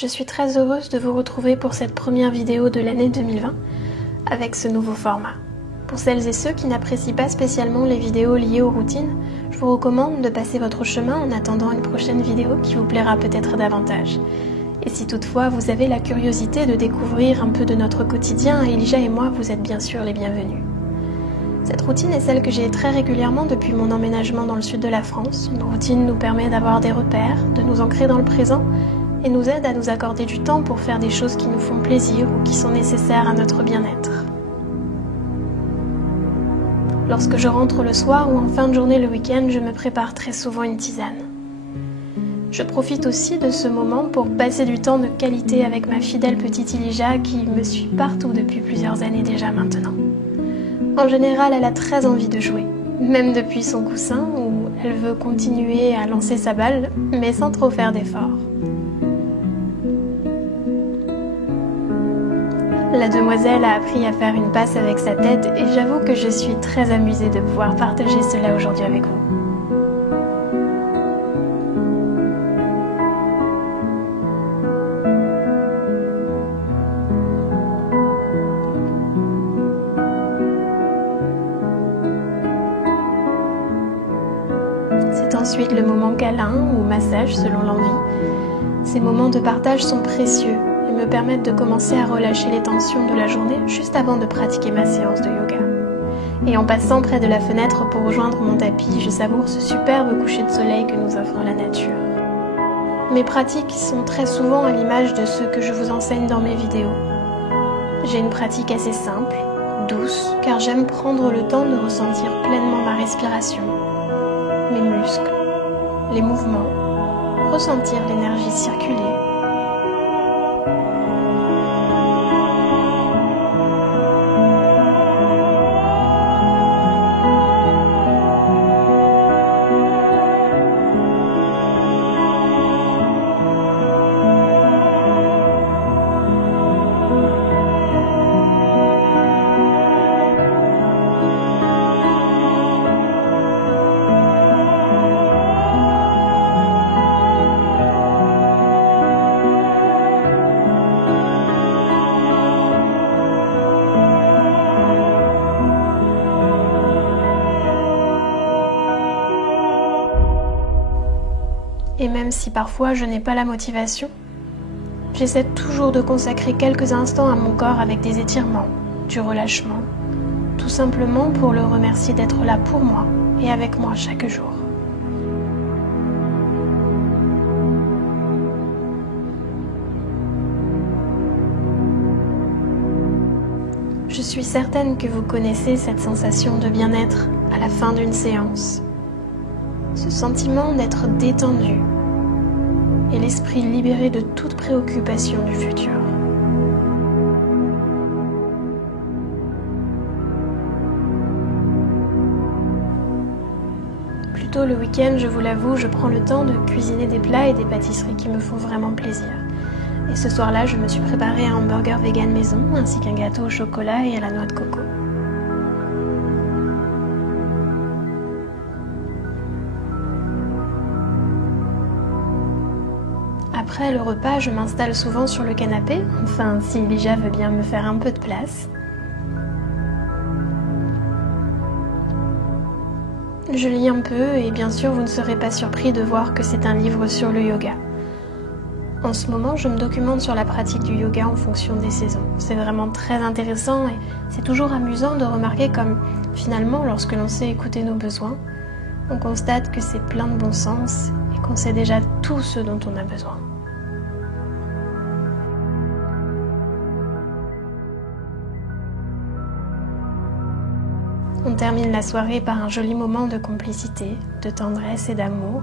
Je suis très heureuse de vous retrouver pour cette première vidéo de l'année 2020 avec ce nouveau format. Pour celles et ceux qui n'apprécient pas spécialement les vidéos liées aux routines, je vous recommande de passer votre chemin en attendant une prochaine vidéo qui vous plaira peut-être davantage. Et si toutefois vous avez la curiosité de découvrir un peu de notre quotidien, Elijah et moi, vous êtes bien sûr les bienvenus. Cette routine est celle que j'ai très régulièrement depuis mon emménagement dans le sud de la France. Une routine nous permet d'avoir des repères, de nous ancrer dans le présent et nous aide à nous accorder du temps pour faire des choses qui nous font plaisir ou qui sont nécessaires à notre bien-être. Lorsque je rentre le soir ou en fin de journée le week-end, je me prépare très souvent une tisane. Je profite aussi de ce moment pour passer du temps de qualité avec ma fidèle petite Elijah qui me suit partout depuis plusieurs années déjà maintenant. En général, elle a très envie de jouer, même depuis son coussin où elle veut continuer à lancer sa balle, mais sans trop faire d'efforts. La demoiselle a appris à faire une passe avec sa tête et j'avoue que je suis très amusée de pouvoir partager cela aujourd'hui avec vous. C'est ensuite le moment câlin ou massage selon l'envie. Ces moments de partage sont précieux et me permettent de commencer à relâcher les tensions de la journée juste avant de pratiquer ma séance de yoga. Et en passant près de la fenêtre pour rejoindre mon tapis, je savoure ce superbe coucher de soleil que nous offre la nature. Mes pratiques sont très souvent à l'image de ceux que je vous enseigne dans mes vidéos. J'ai une pratique assez simple, douce, car j'aime prendre le temps de ressentir pleinement ma respiration, mes muscles, les mouvements, ressentir l'énergie circuler. Et même si parfois je n'ai pas la motivation, j'essaie toujours de consacrer quelques instants à mon corps avec des étirements, du relâchement, tout simplement pour le remercier d'être là pour moi et avec moi chaque jour. Je suis certaine que vous connaissez cette sensation de bien-être à la fin d'une séance. Ce sentiment d'être détendu et l'esprit libéré de toute préoccupation du futur. Plus tôt le week-end, je vous l'avoue, je prends le temps de cuisiner des plats et des pâtisseries qui me font vraiment plaisir. Et ce soir-là, je me suis préparé un hamburger vegan maison ainsi qu'un gâteau au chocolat et à la noix de coco. Après le repas, je m'installe souvent sur le canapé, enfin si Elijah veut bien me faire un peu de place. Je lis un peu et bien sûr vous ne serez pas surpris de voir que c'est un livre sur le yoga. En ce moment, je me documente sur la pratique du yoga en fonction des saisons. C'est vraiment très intéressant et c'est toujours amusant de remarquer comme finalement, lorsque l'on sait écouter nos besoins, on constate que c'est plein de bon sens et qu'on sait déjà tout ce dont on a besoin. On termine la soirée par un joli moment de complicité, de tendresse et d'amour.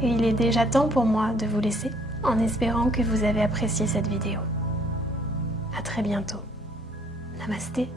Et il est déjà temps pour moi de vous laisser, en espérant que vous avez apprécié cette vidéo. À très bientôt. Namasté.